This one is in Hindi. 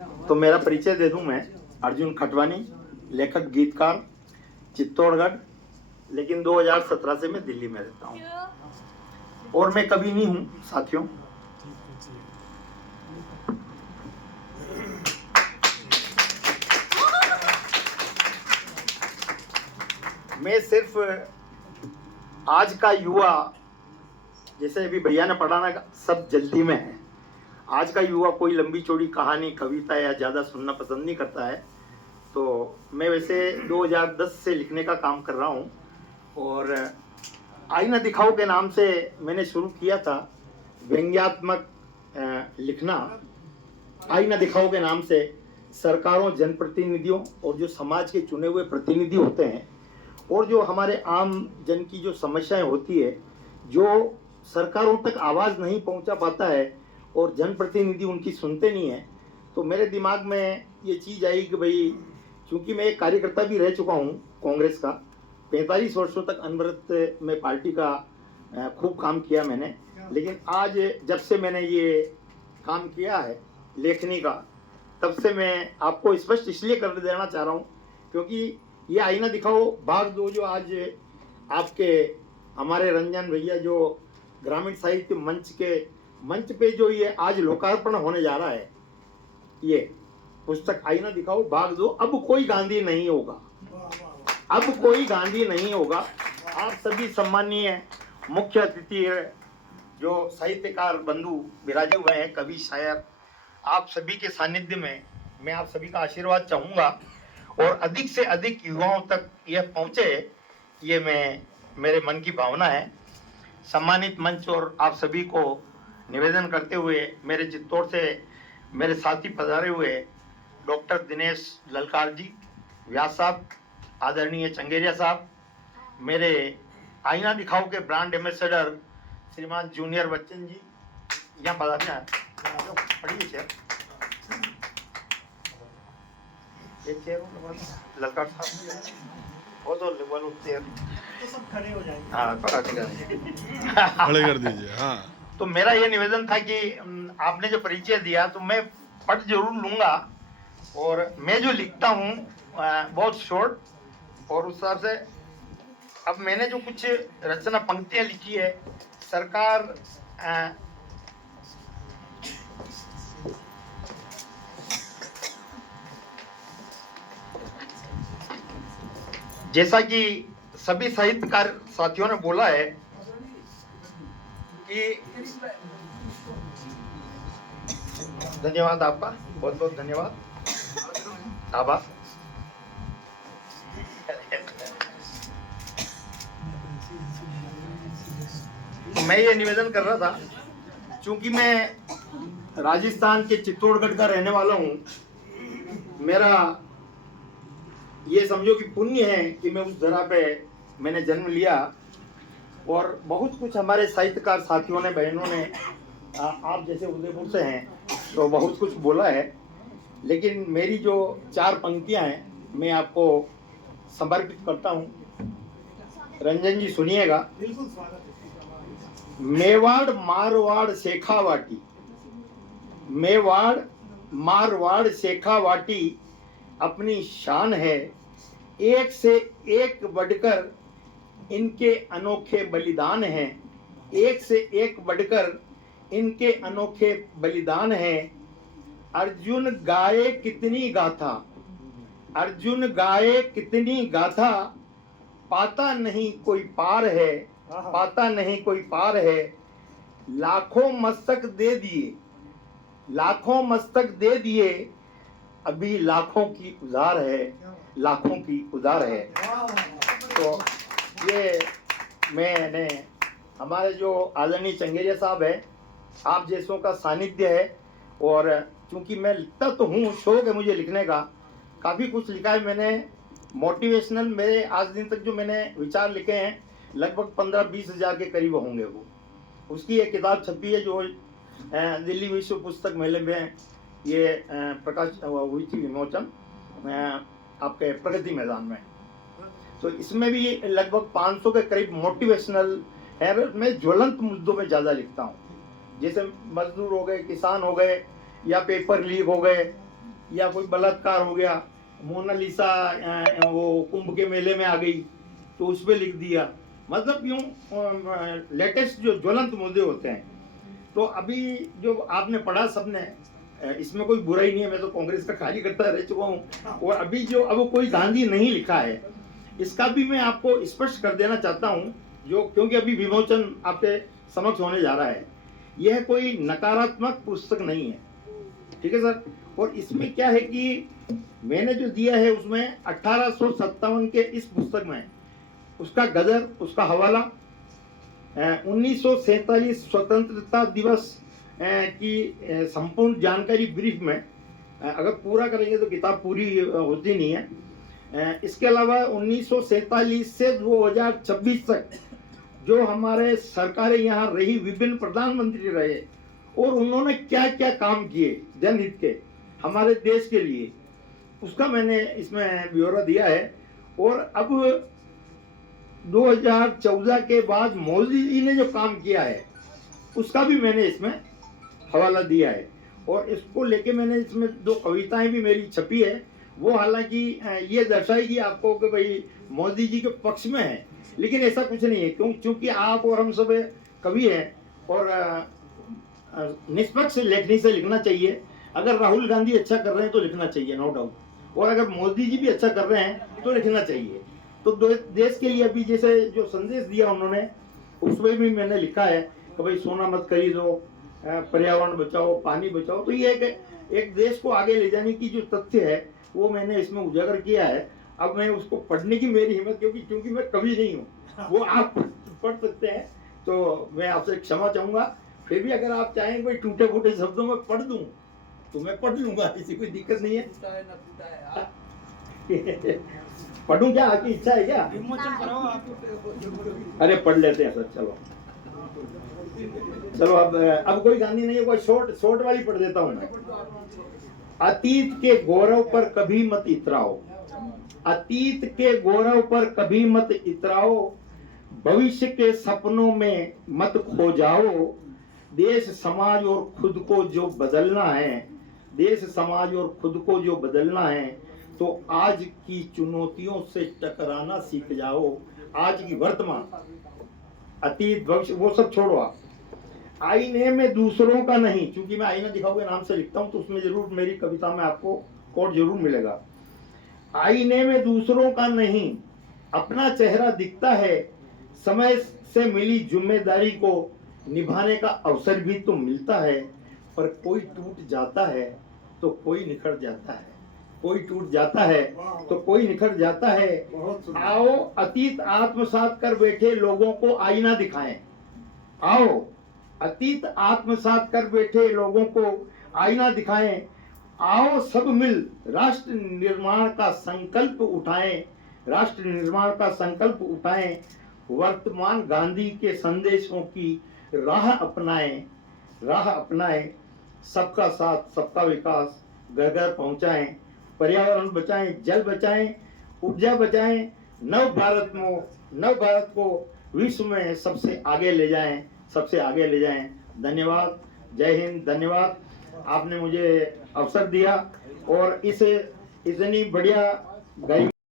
तो मेरा परिचय दे दूं मैं अर्जुन खटवानी, लेखक गीतकार, चित्तौड़गढ़, लेकिन 2017 से मैं दिल्ली में रहता हूं और मैं कभी नहीं हूं साथियों। मैं सिर्फ आज का युवा, जैसे अभी भैया ने पढ़ाना, सब जल्दी में है। आज का युवा कोई लंबी चौड़ी कहानी, कविता या ज़्यादा सुनना पसंद नहीं करता है। तो मैं वैसे 2010 से लिखने का काम कर रहा हूँ और आईना दिखाओ के नाम से मैंने शुरू किया था व्यंग्यात्मक लिखना। आईना दिखाओ के नाम से सरकारों, जनप्रतिनिधियों और जो समाज के चुने हुए प्रतिनिधि होते हैं और जो हमारे आम जन की जो समस्याएं होती है, जो सरकारों तक आवाज़ नहीं पहुंचा पाता है और जनप्रतिनिधि उनकी सुनते नहीं है, तो मेरे दिमाग में ये चीज़ आई कि भाई, क्योंकि मैं एक कार्यकर्ता भी रह चुका हूँ कांग्रेस का, 45 वर्षों तक अनवरत में पार्टी का खूब काम किया मैंने। लेकिन आज जब से मैंने ये काम किया है लेखनी का, तब से मैं आपको स्पष्ट इसलिए कर देना चाह रहा हूँ क्योंकि ये आईना दिखाओ भाग 2 जो आज आपके हमारे रंजन भैया जो ग्रामीण साहित्य मंच पे जो ये आज लोकार्पण होने जा रहा है, ये पुस्तक आईना दिखाओ भाग 2, अब कोई गांधी नहीं होगा, अब कोई गांधी नहीं होगा। आप सभी सम्मानीय मुख्य अतिथि जो साहित्यकार बंधु विराजे हुए हैं, कवि, शायर, आप सभी के सानिध्य में मैं आप सभी का आशीर्वाद चाहूँगा और अधिक से अधिक युवाओं तक यह पहुँचे, ये मेरे मन की भावना है। सम्मानित मंच और आप सभी को निवेदन करते हुए मेरे चित्तौड़ से मेरे साथी पधारे हुए डॉक्टर दिनेश ललकार जी, व्यास साहब, आदरणीय चंगेरिया साहब, मेरे आईना दिखाओ के ब्रांड एम्बेसडर श्रीमान जूनियर बच्चन जी, यहाँ पधारे हैं, पढ़िए चेयर, एक चेयर ललकार साहब, वो चेयर सब खड़े हो जाएंगे। हाँ, खड़े कर दीजिए। हाँ, तो मेरा ये निवेदन था कि आपने जो परिचय दिया तो मैं पढ़ जरूर लूँगा और मैं जो लिखता हूँ बहुत शॉर्ट और उस हिसाब से अब मैंने जो कुछ रचना पंक्तियाँ लिखी है, सरकार जैसा कि सभी साहित्यकार साथियों ने बोला है कि धन्यवाद आपका, बहुत बहुत धन्यवाद, आभार। तो मैं ये निवेदन कर रहा था, क्योंकि मैं राजस्थान के चित्तौड़गढ़ का रहने वाला हूँ, मेरा ये समझो कि पुण्य है कि मैं उस धरा पे मैंने जन्म लिया और बहुत कुछ हमारे साहित्यकार साथियों ने, बहनों ने, आप जैसे उदयपुर से हैं तो बहुत कुछ बोला है, लेकिन मेरी जो 4 पंक्तियां हैं मैं आपको समर्पित करता हूं। रंजन जी सुनिएगा। मेवाड़ मारवाड़ शेखावाटी, मेवाड़ मारवाड़ शेखावाटी अपनी शान है, एक से एक बढ़कर इनके अनोखे बलिदान हैं, एक से एक बढ़कर इनके अनोखे बलिदान हैं। अर्जुन गाए कितनी गाथा, अर्जुन गाए कितनी गाथा, पाता नहीं कोई पार है, पाता नहीं कोई पार है। लाखों मस्तक दे दिए, लाखों मस्तक दे दिए, अभी लाखों की उधार है, लाखों की उधार है। तो ये मैंने हमारे जो आदरणीय चंगेरिया साहब है, आप जैसों का सानिध्य है और चूंकि मैं लिखता तो हूँ, शौक है मुझे लिखने का, काफ़ी कुछ लिखा है मैंने मोटिवेशनल। मेरे आज दिन तक जो मैंने विचार लिखे हैं लगभग 15-20 हज़ार के करीब होंगे। वो उसकी एक किताब छपी है जो दिल्ली विश्व पुस्तक मेले में ये प्रकाश हुई थी, विमोचन आपके प्रगति मैदान में। तो इसमें भी लगभग 500 के करीब मोटिवेशनल है। मैं ज्वलंत मुद्दों में ज़्यादा लिखता हूँ, जैसे मजदूर हो गए, किसान हो गए, या पेपर लीक हो गए, या कोई बलात्कार हो गया, मोनालिसा वो कुंभ के मेले में आ गई तो उस पर लिख दिया, मतलब यूं लेटेस्ट जो ज्वलंत मुद्दे होते हैं। तो अभी जो आपने पढ़ा सबने, इसमें कोई बुराई नहीं है, मैं तो कांग्रेस का कार्यकर्ता रह चुका हूँ। और अभी जो अब कोई गांधी नहीं लिखा है, इसका भी मैं आपको स्पष्ट कर देना चाहता हूँ, जो क्योंकि अभी विमोचन आपके समक्ष होने जा रहा है। यह कोई नकारात्मक पुस्तक नहीं है, ठीक है सर। और इसमें क्या है कि मैंने जो दिया है उसमें 1857 के इस पुस्तक में उसका गदर, उसका हवाला, 1947 स्वतंत्रता दिवस की संपूर्ण जानकारी ब्रीफ में, अगर पूरा करेंगे तो किताब पूरी होती नहीं है। इसके अलावा 1947 से 2026 तक जो हमारे सरकारें यहाँ रही, विभिन्न प्रधानमंत्री रहे और उन्होंने क्या क्या काम किए जनहित के हमारे देश के लिए, उसका मैंने इसमें ब्यौरा दिया है। और अब 2014 के बाद मोदी जी ने जो काम किया है उसका भी मैंने इसमें हवाला दिया है। और इसको लेके मैंने इसमें 2 कविताएं भी मेरी छपी है, वो हालांकि ये दर्शाएगी आपको कि भाई मोदी जी के पक्ष में है, लेकिन ऐसा कुछ नहीं है, क्योंकि आप और हम सब कवि हैं और निष्पक्ष लेखनी से लिखना चाहिए। अगर राहुल गांधी अच्छा कर रहे हैं तो लिखना चाहिए, नो डाउट, और अगर मोदी जी भी अच्छा कर रहे हैं तो लिखना चाहिए। तो देश के लिए अभी जैसे जो संदेश दिया उन्होंने, उसमें भी मैंने लिखा है कि भाई सोना मत खरीदो, पर्यावरण बचाओ, पानी बचाओ। तो ये एक देश को आगे ले जाने की जो तथ्य है वो मैंने इसमें उजागर किया है। अब मैं उसको पढ़ने की मेरी हिम्मत, क्योंकि मैं कवि नहीं हूँ, वो आप पढ़ सकते हैं, तो मैं आपसे क्षमा चाहूंगा। फिर भी अगर आप चाहें कोई टूटे फूटे शब्दों में पढ़ दूं तो मैं पढ़ लूंगा, ऐसी कोई दिक्कत नहीं है। पढ़ूं क्या, आपकी इच्छा है क्या? अरे पढ़ लेते हैं सर, चलो अब कोई गांधी नहीं है, कोई शॉर्ट वाली पढ़ देता हूं मैं। अतीत के गौरव पर कभी मत इतराओ, अतीत के गौरव पर कभी मत इतराओ, भविष्य के सपनों में मत खो जाओ। देश समाज और खुद को जो बदलना है, देश समाज और खुद को जो बदलना है, तो आज की चुनौतियों से टकराना सीख जाओ। आज की वर्तमान, अतीत, भविष्य वो सब छोड़ो आप। आईने में दूसरों का नहीं, क्योंकि मैं आईना दिखाओगे नाम से लिखता हूं तो उसमें जरूर मेरी कविता में आपको कोट जरूर मिलेगा। आईने में दूसरों का नहीं, अपना चेहरा दिखता है, समय से मिली जिम्मेदारी को निभाने का अवसर भी तो मिलता है। पर कोई टूट जाता है तो कोई निखर जाता है, कोई टूट जाता है तो कोई निखर जाता है। आओ अतीत आत्मसात कर बैठे लोगों को आईना दिखाएं, आओ अतीत आत्मसात कर बैठे लोगों को आईना दिखाएं। आओ सब मिल राष्ट्र निर्माण का संकल्प उठाएं, राष्ट्र निर्माण का संकल्प उठाएं। वर्तमान गांधी के संदेशों की राह अपनाएं, राह अपनाएं। सबका साथ, सबका विकास घर घर पहुंचाएं, पर्यावरण बचाएं, जल बचाएं, ऊर्जा बचाएं, नव भारत को विश्व में सबसे आगे ले जाएं, सबसे आगे ले जाएं। धन्यवाद, जय हिंद, धन्यवाद। आपने मुझे अवसर दिया और इस इतनी बढ़िया गाई